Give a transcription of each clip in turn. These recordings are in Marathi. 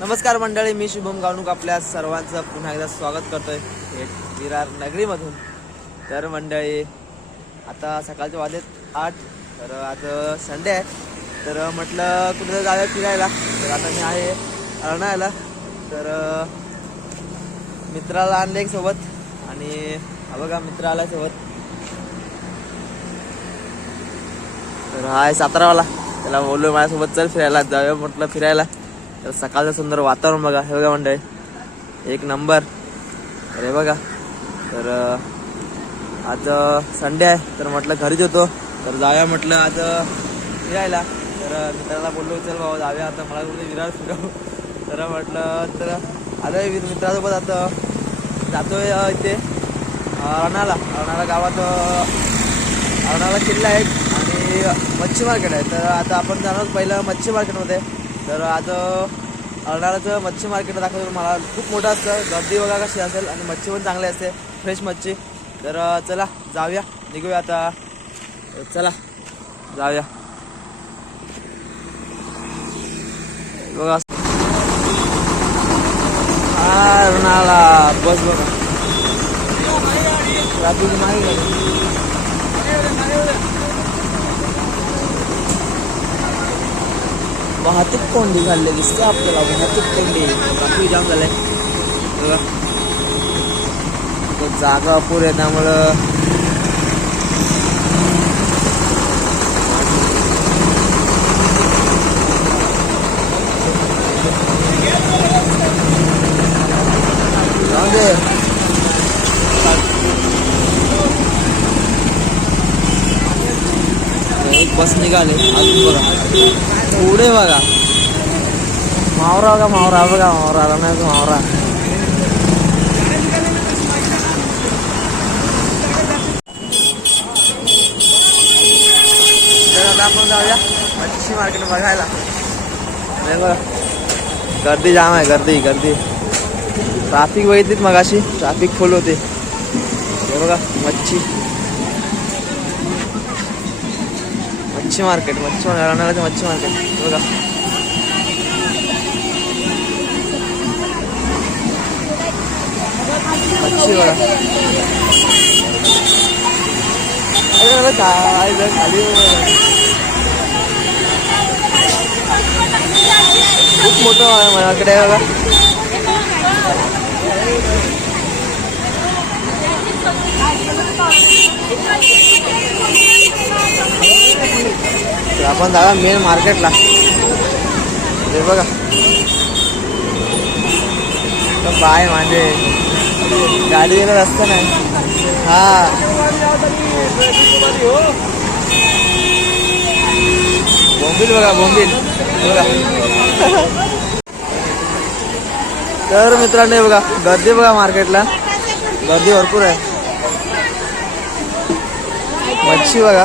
नमस्कार मंडळी, मी शुभम गावणूक आपल्या सर्वांचं पुन्हा एकदा स्वागत करतोय विरार नगरीमधून. तर मंडळी आता सकाळचे वाजलेत 8. तर आज संडे आहे, तर म्हटलं कुठं जाऊया फिरायला. तर आता मी आहे अरणाळ्याला. तर मित्राला आणले एक सोबत, आणि हा बघा मित्र आला सोबत. तर हा आहे सातारावाला. त्याला बोललो माझ्यासोबत चल फिरायला जाऊया, म्हटलं फिरायला. तर सकाळचं सुंदर वातावरण बघा, हे बघा मंडळी एक नंबर. अरे बघा, तर आज संडे आहे, तर म्हटलं घरीच होतो, तर जाऊया म्हटलं आज फिरायला. तर मित्राला बोललो चल बाबा जाऊया, आता मला कुठे विरार फिरव. तर म्हटलं तर आता मित्रासोबत आता जातोय इथे अरणाळा गावात. अरणाळा किल्ला आहे आणि मच्छी मार्केट आहे. तर आता आपण जाणार पहिलं मच्छी मार्केटमध्ये. तर आज अरणाळ्याचं मच्छी मार्केट दाखवतो तुम्हाला. खूप मोठं असतं, गर्दी बघा कशी असेल, आणि मच्छी पण चांगली असते, फ्रेश मच्छी. तर चला जाऊया, निघूया आता. चला जाऊया. बघा अरणाळा बस बघा, ट्रॅफिक नाही. वाहतूक कोंडी झाली दिसते आपल्याला, वाहतूक कोंडी, ट्रॅफिक जाम झालंय. जागा अपुरी आहे त्यामुळं एक बस निघाले अजून बघा पुढे बघा. मावरा बघा, मावरा बघा, मावरा आला नाही मावरा. आता आपण जाऊया मच्छी मार्केट बघायला. बघा गर्दी जाम आहे, गर्दी गर्दी. ट्रॅफिक बघितलीत मगाशी, ट्रॅफिक फुल होते. हे बघा मच्छी मार्केट, मच्छी अरणाळ्याचं मच्छी मार्केट बघा. मच्छी बघा काय खाली खूप मोठं माझ्याकडे आहे बघा. आपण जाऊया मेन मार्केटला. हे बघा बाय म्हणजे गाडी येणं रस्ता नाही. हा बोंबील बघा, बोंबील बघा. तर मित्रांनो बघा गर्दी बघा, मार्केटला गर्दी भरपूर आहे. मच्छी बघा,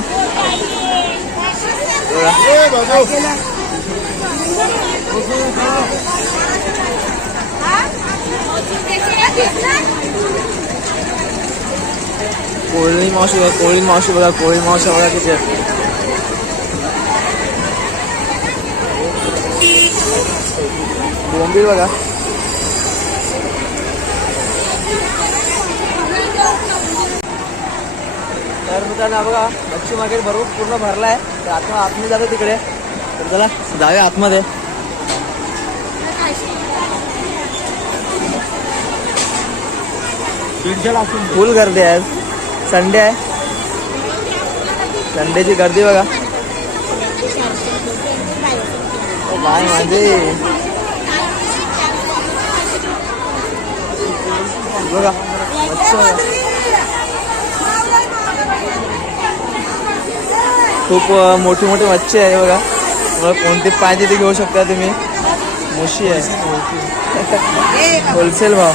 कोळी मावशी बघा, कोळी मावशी बघा, कोळी मावशी बघा किती आहे. बोंबील बघा. तर मित्रांनो बघा मच्छी मार्केट भरपूर पूर्ण भरला आहे. तर आता आतमध्ये जातो तिकडे. तर चला जाऊया आतमध्ये. फुल गर्दी आहे, संडे आहे, संडेची गर्दी बघा. काय म्हणजे बघा मच्छी बघा. खूप मोठी मोठी मच्छी आहे बघा. तुम्हाला कोणती पाहिजे ते घेऊ शकता तुम्ही. मोशी आहे होलसेल भाव.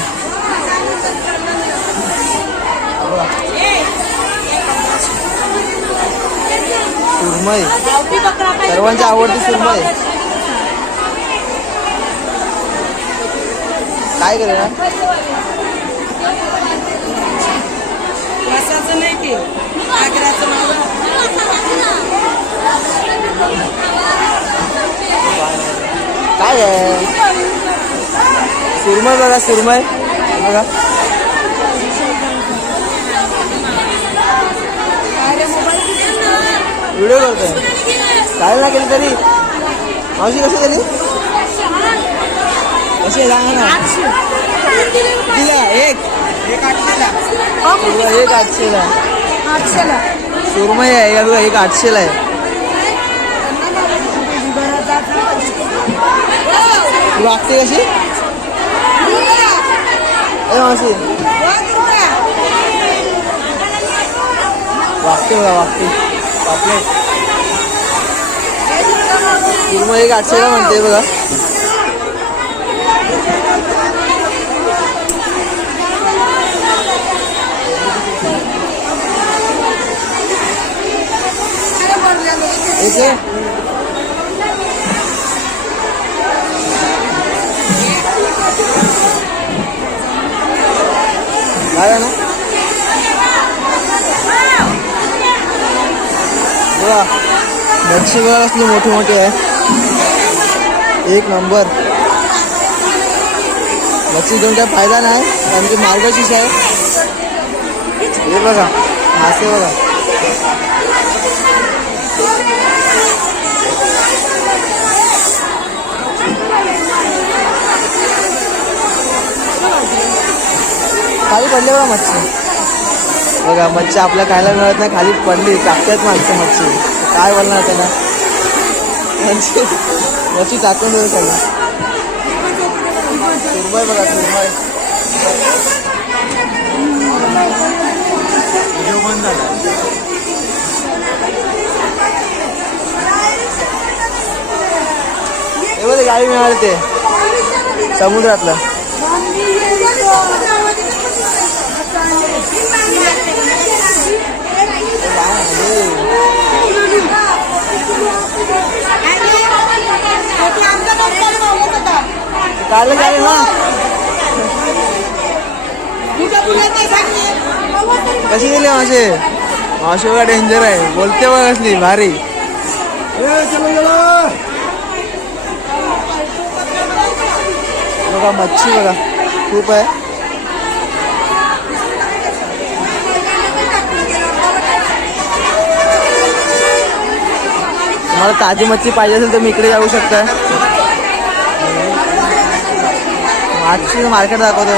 सुरमई सर्वांची आवडती सुरमई. काय करे ना काय आहे सुरमई बघा. सुरमई बघा. व्हिडिओ करतोय. काय ना केली तरी मावशी कशी झाली कशी आहे ना. दिला एक 800ला सुरमई आहे का बघा. 800ला आहे. वागते कशी मावशी वागते बघा. वागते पापलेट सुरमई 800ला म्हणते बघा. काय ना बघा. मच्छी बघा कसली मोठी मोठी आहे. एक नंबर. मच्छी घेऊन काय फायदा नाही कारण की मार्गशीर्ष आहे. हे बघा मासे बघा. खाली पडले बघा मच्छी. बघा मच्छी आपल्या खायला मिळत नाही. खाली पडली टाकतात मागचं मच्छी. काय बोलणार त्याला. मच्छी टाकून देऊ सगळं. सुरमई बघा सुरमई. हे बघा गाडी मिळाली ते समुद्रातलं. काल झाले ना कशी गेली मावशी. मावशी बघा डेंजर आहे. बोलते बघा कसली भारी. बघा मच्छी बघा खूप आहे. तुम्हाला ताजी मच्छी पाहिजे असेल तर मी इकडे जाऊ शकता. मच्छी मार्केट दाखवतो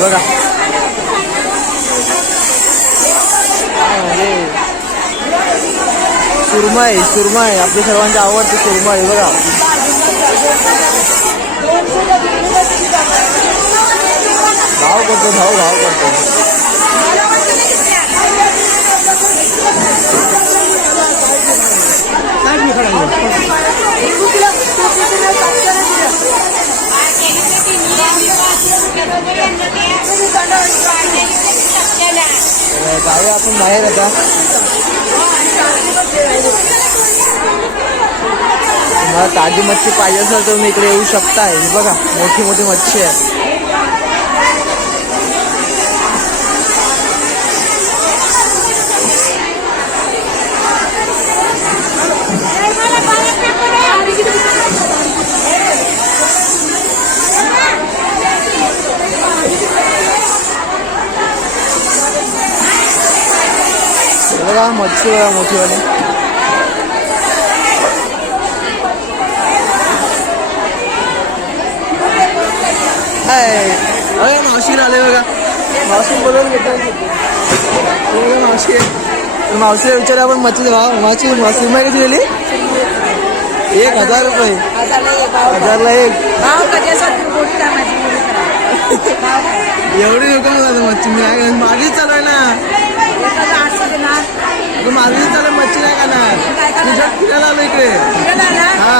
बघा. सुरमई सुरमई आपली सर्वांची आवडती सुरमई बघा. भाव करतो भाव करतो. जाऊया आपण बाहेर आता. तुम्हाला ताजी मच्छी पाहिजे असेल तर तुम्ही इकडे येऊ शकताय. बघा मोठी मोठी मच्छी आहे. बघा मच्छी बघा मोठीवाली. अरे मावशीला आले बघा. मावशी बोलून घेतो. मावशी मावशीला विचारा आपण मच्छीचा भाव. मावशी सुरमई कशी गेली. 1000 रुपये. 1000ला एक. एवढी नको मला मच्छी मी नाही माझीच चालू आहे ना अगं माझीच चालू आहे मच्छी नाही खाणार तुझ्या फिरायला आलो इकडे हा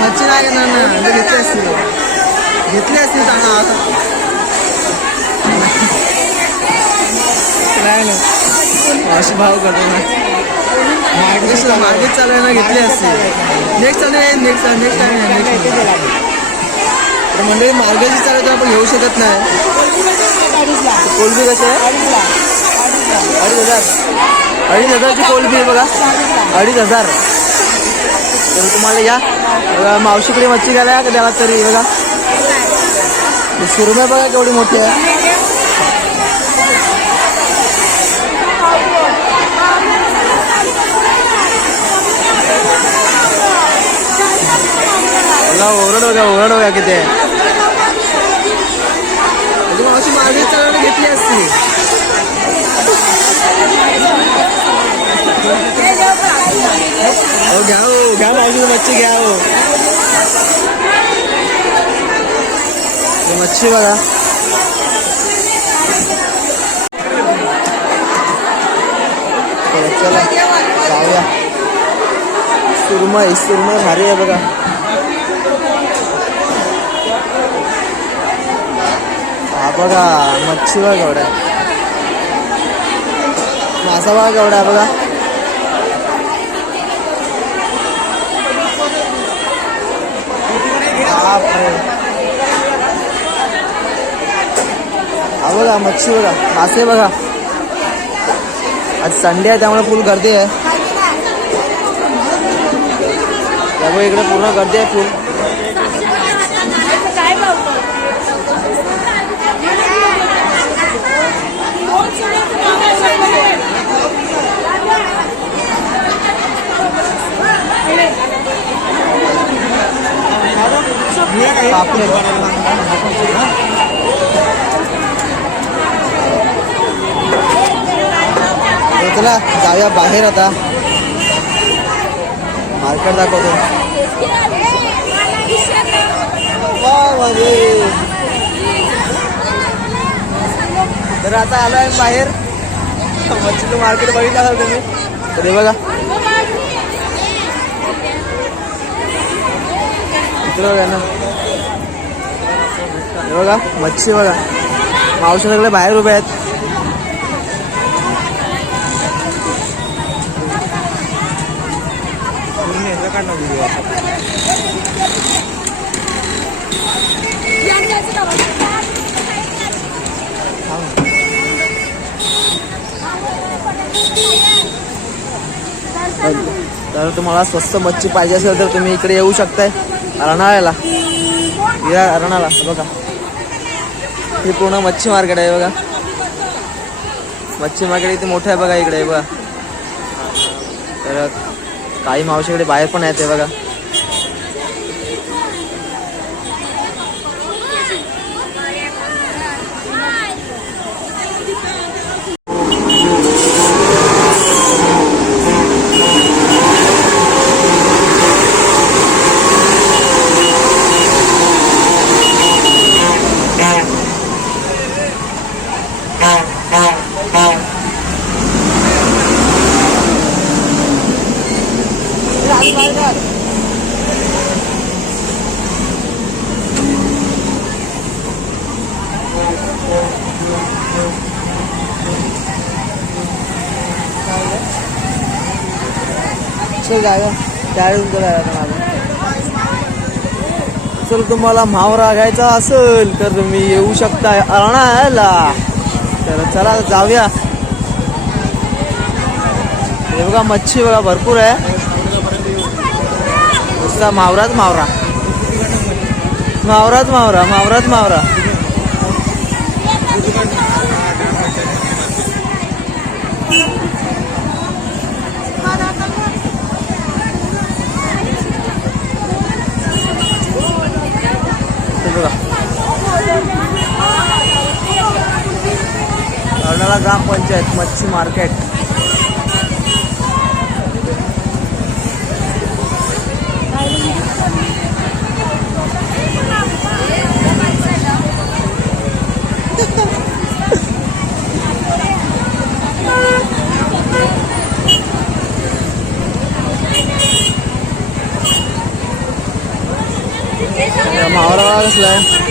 मच्छी नाही घेणार ना घेतली असती सांगा आता नाही ना अशी भाव करतो ना मार्केट चालू आहे ना घेतली असती नेक्स्ट चालू आहे नेक्स्ट टाइम तर मंडळी मार्गेची चालू तर आपण घेऊ शकत नाही कोलबी कशी आहे 2,500ची कोलबी आहे बघा 2,500 तर तुम्हाला या बघा मावशीकडे मच्छी घ्यायला या का द्यावा तरी बघा सुरमई बघा केवढी मोठी आहे ओरड बघा किती आहे मावशी माझी चालवणी घेतली असती घ्या मावशी मच्छी घ्या मच्छी बघा चला जाऊया सुरमई भारी आहे बघा बघा मच्छी बघा केवढा मासा बघा केवढा बघा हा बघा मच्छी बघा मासे बघा आज संडे आहे त्यामुळे फुल गर्दी आहे त्यामुळे इकडे पूर्ण गर्दी आहे फुल चला जाऊया बाहेर आता मार्केट दाखवतो तर आता आलो आहे बाहेर मच्छीचं मार्केट बघितलं असाल तुम्ही तर हे बघा इकडे बघा ना हे बघा मच्छी बघा मावशी सगळे बाहेर उभे आहेत तर तुम्हाला स्वस्त मच्छी पाहिजे असेल तर तुम्ही इकडे येऊ शकताय रणाळ्याला रणाला बघा हे पूर्ण मच्छी मार्केट आहे बघा मच्छी मार्केट इथे मोठं आहे बघा इकडे बघा तर काही मावशीकडे बाहेर पण आहेत बघा चल जागा चल तुम्हाला म्हावरा घ्यायचा असेल तर तुम्ही येऊ शकता रणाळ्याला तर चला जाऊया हे बघा मच्छी बघा भरपूर आहे नुसता मावराच मावरा मावराच मावरा मावराच मावरा कर्नाळा ग्रामपंचायत मच्छी मार्केट मावरा कसला आहे.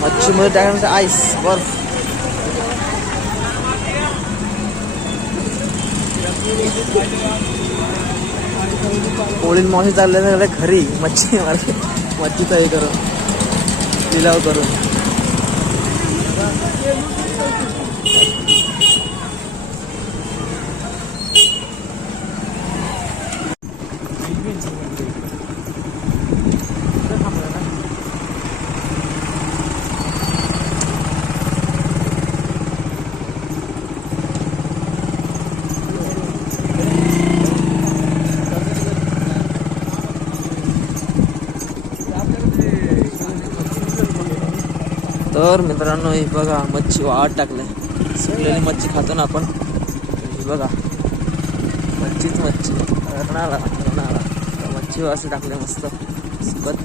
मच्छीमध्ये टाकण्याचं आईस बर्फ. पोळीन मावशी चालले घरी मच्छी मार्केट. मच्छीचा हे करून लिलाव करून. तर मित्रांनो हे बघा मच्छी वाट टाकलाय. सुकलेली मच्छी खातो ना आपण. हे बघा मच्छीच मच्छी रणाला मच्छी असे टाकले मस्त सुकत.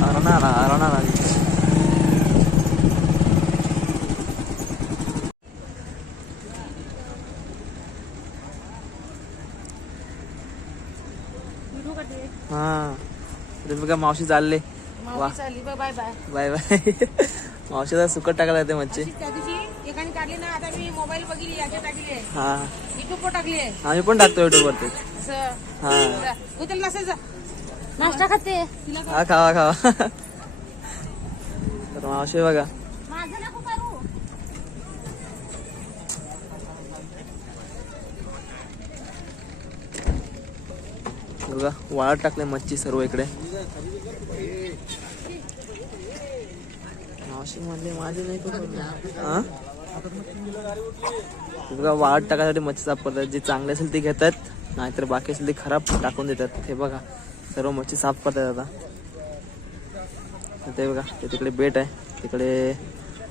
अरणाला हा बघा मावशी चालले. वा बाय बाय बाय बाय. मावशीला सुकट टाकायला येते मच्छी. हा आम्ही पण टाकतो युट्यूब वरती. नाश्ता खाते. हा खावा खावा. तर मावशी बघा बघा वाळत टाकले मच्छी सर्व इकडे. मावशी म्हणले माझे नाही बघा वाळत टाकायसाठी मच्छी साफ करतात. जे चांगले असेल ते घेतात, नाहीतर बाकी असेल ते खराब टाकून देतात. हे बघा सर्व मच्छी साफ करतात आता. ते बघा ते तिकडे बेट आहे, तिकडे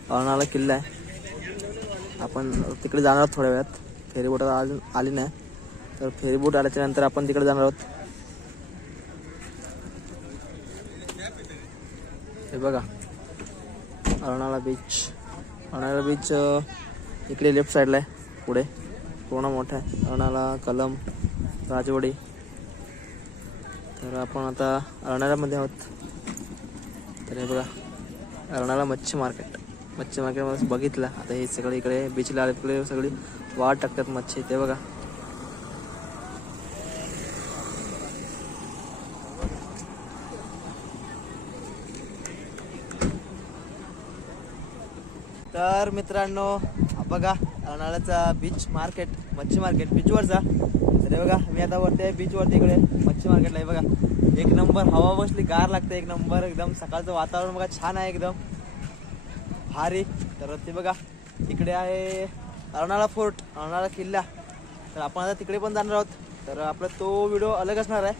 अरणाला किल्ला आहे. आपण तिकडे जाणार आहोत थोड्या वेळात. फेरीबोट अजून आली नाही, तर फेरीबोट आल्याच्या नंतर आपण तिकडे जाणार आहोत. हे बघा अरणाला बीच. अरणाला बीच इकडे लेफ्ट साईडला आहे, पुढे पूर्ण मोठा आहे. अरणाला, कलम, राजवाडी. तर आपण आता अरणाल्यामध्ये आहोत. तर हे बघा अरणाला मच्छी मार्केट. मच्छी मार्केटमध्ये बघितलं आता हे सगळे इकडे बीचला आले, इकडे सगळी वाट टाकतात मच्छी. ते बघा तर मित्रांनो बघा अरणाल्याचा बीच मार्केट, मच्छी मार्केट बीचवरचा. तर हे बघा मी आता वरती आहे बीचवरती, इकडे मच्छी मार्केटला. हे बघा एक नंबर हवा बसली, गार लागते एक नंबर. एकदम सकाळचं वातावरण बघा छान आहे, एकदम भारी. तर ते बघा इकडे आहे अरणाला फोर्ट, अरणाला किल्ला. तर आपण आता तिकडे पण जाणार आहोत. तर आपला तो व्हिडिओ अलग असणार आहे,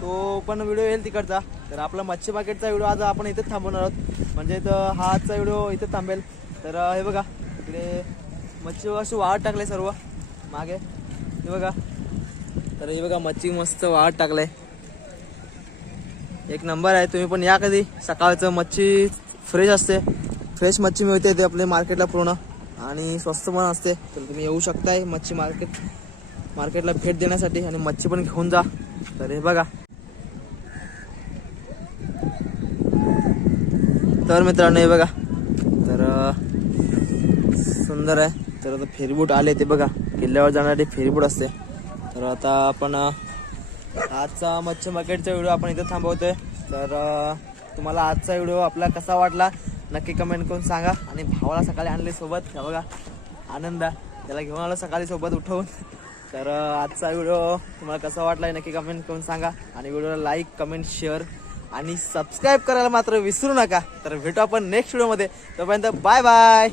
तो पण व्हिडिओ येईल तिकडचा. तर आपला मच्छी मार्केटचा व्हिडिओ आज आपण इथेच थांबवणार आहोत, म्हणजे तर हा आजचा व्हिडिओ इथेच थांबेल. तर हे बघा इकडे मच्छी अशी वाळत टाकले सर्व मागे. हे बघा तर हे बघा मच्छी मस्त वाळत टाकलंय, एक नंबर आहे. तुम्ही पण या कधी. सकाळचं मच्छी फ्रेश असते, फ्रेश मच्छी मिळते ते आपल्या मार्केटला पूर्ण, आणि स्वस्त पण असते. तर तुम्ही येऊ शकताय मच्छी मार्केटला भेट देण्यासाठी आणि मच्छी पण घेऊन जा. तर हे बघा तर मित्रांनो हे बघा तर सुंदर आहे. तर आता फेरीबोट आले, ते बघा किल्ल्यावर जाणारी फेरीबोट असते. तर आता आपण आजचा मच्छी मार्केटचा व्हिडिओ आपण इथे थांबवतोय. तर तुम्हाला आजचा व्हिडिओ आपला कसा वाटला नक्की कमेंट करून सांगा. आणि भावाला सकाळी आणले सोबत. हे बघा आनंद त्याला घेऊन आलो सकाळी सोबत उठवून. तर आजचा व्हिडिओ तुम्हाला कसा वाटला नक्की कमेंट करून सांगा. आणि व्हिडिओला लाईक कमेंट शेअर आणि सबस्क्राईब करायला मात्र विसरू नका. तर भेटू आपण नेक्स्ट व्हिडिओमध्ये. तोपर्यंत बाय बाय.